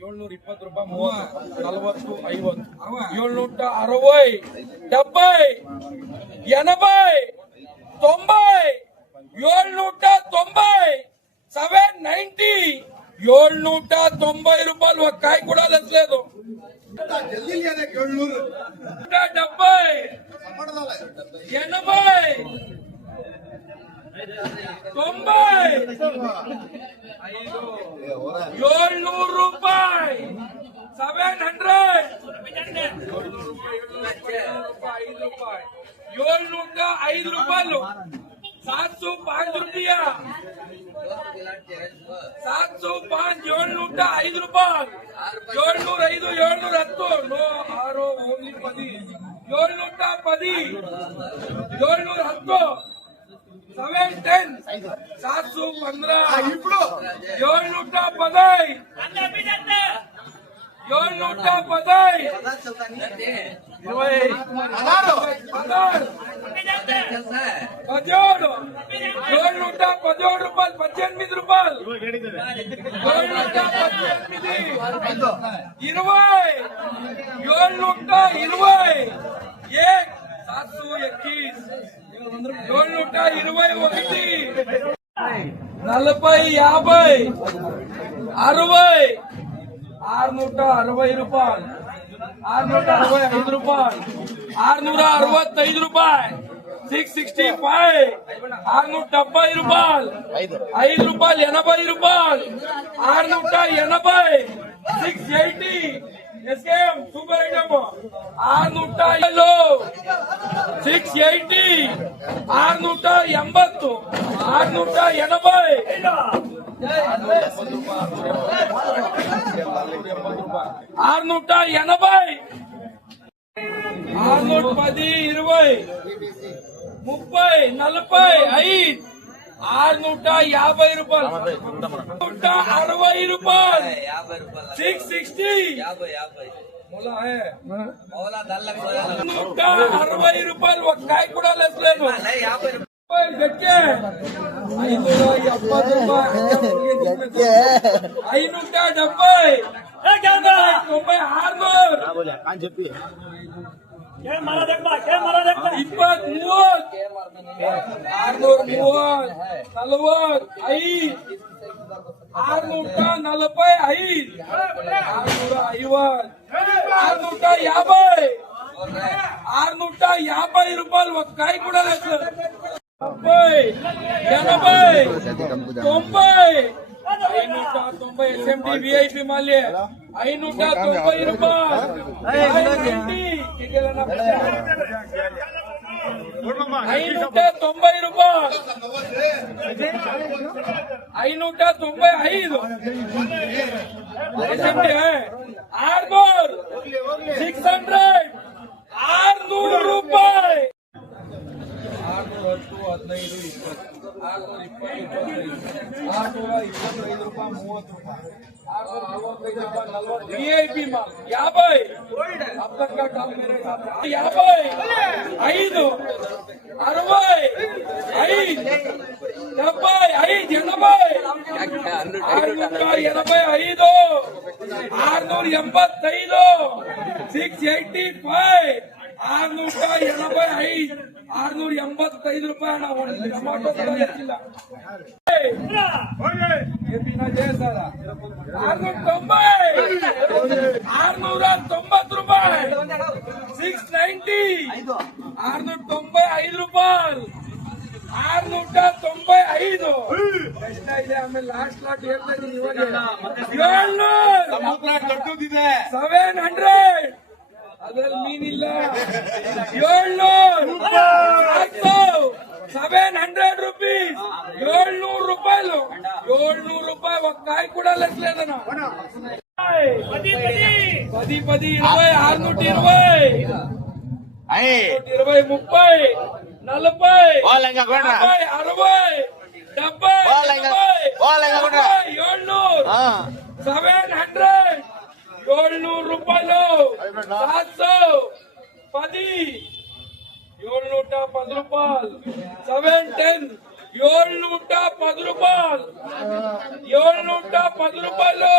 720 ರೂಪಾಯಿ 30 40 50 760 70 80 90 790 790 రూపాయలు ఒక కాయ కూడా లేదు. 70 700 రూపాయి 700 705 రూపాయలు 705 రూపాయ 705 705 రూపాయలు 705 710 నో ఆరో ఓన్లీ 10 710 710 710 715 ఇప్పుడు 710 717 రూపాయలు 18 రూపాయలు 720 721 రూపాయలు 665 రూపాయలు 665 రూపాయలు 665 670 రూపాయలు 5 రూపాయలు 80 రూపాయలు 680 680 ఎస్కేఎం సూపర్ ఐటమ్ 680 680 680 650 రూపాయలు 660 రూపాయలు 660 660 రూపాయలు ఒక కాయ కూడా లేదు. 650 రూపాయలు ఒక కాయ కూడా లేదు. 590 ఎస్ఎండి విఐపి మళ్ళీ 590 రూపాయలు 590 రూపాయలు 595 ఎస్ఎండి 600 రూపాయలు 625 రూపాయలు 30 విఐపి మాల్ 50 55 685 రూపాయలు టమాటో కూడా వచ్చిಲ್ಲ 690 రూపాయలు 690 695 రూపాయలు 695 ಆಮೇಲೆ ಲಾಸ್ಟ್ ಲಾಟ್ ಹೇಳ್ತಾ ಇದ್ದೀನಿ ಇವಾಗ 700 ಅದ್ರಲ್ಲಿ ಮೀನಿಲ್ಲ 700 ರೂಪೀಸ್ 700 ರೂಪಾಯಲು 700 ರೂಪಾಯಿ ఒక కాయ కూడా లేదన్న 10 20 620 620 30 40 700 రూపాయలు 710 710 రూపాయలు 710 710 రూపాయలు 710 రూపాయలు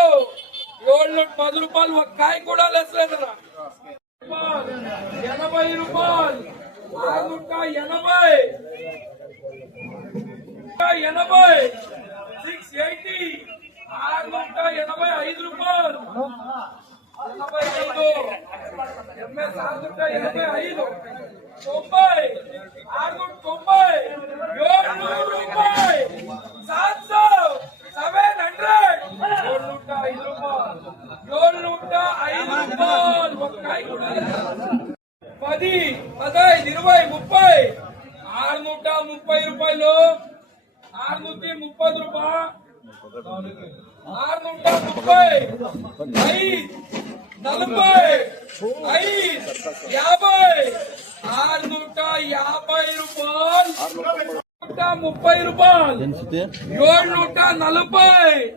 710 రూపాయలు ఒక్క కాయ కూడా లెస్లేదరా 80 రూపాయలు 680 680 685 రూపాయలు 85 ఎంఎస్ 685 90 690 700 రూపాయలు 700 700 705 రూపాయలు 705 రూపాయలు ఒక్క కాయ కూడా 10 15 20 30 630 రూపాయలు 630 రూపాయలు 630 5 40 5 50 రూపాయలు 630 రూపాయలు 740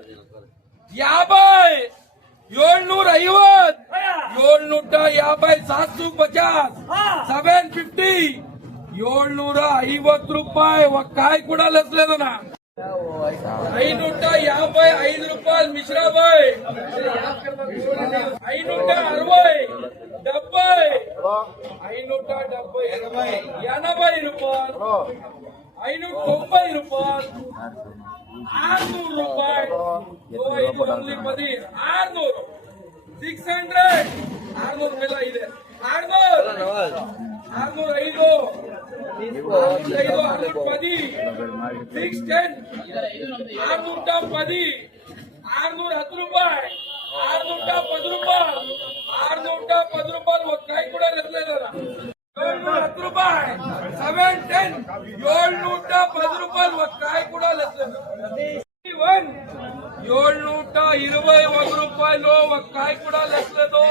750 750 750 రూపాయలు ఒక్క కాయ కూడా లెస్లేదనా 555 రూపాయలు మిశ్రాబాయ్ 560 70 570 80 రూపాయలు 590 రూపాయలు 600 రూపాయలు 510 600 600 600 మిల ಇದೆ 600 605 610 610 610 610 రూపాయలు 610 రూపాయలు 610 రూపాయలు ఒక్క కాయ కూడా లెస్లేదరా 710 రూపాయలు 710 710 రూపాయలు ఒక్క కాయ కూడా లెస్లేదు 721 రూపాయలు ఒక్క కాయ కూడా లెస్లేదు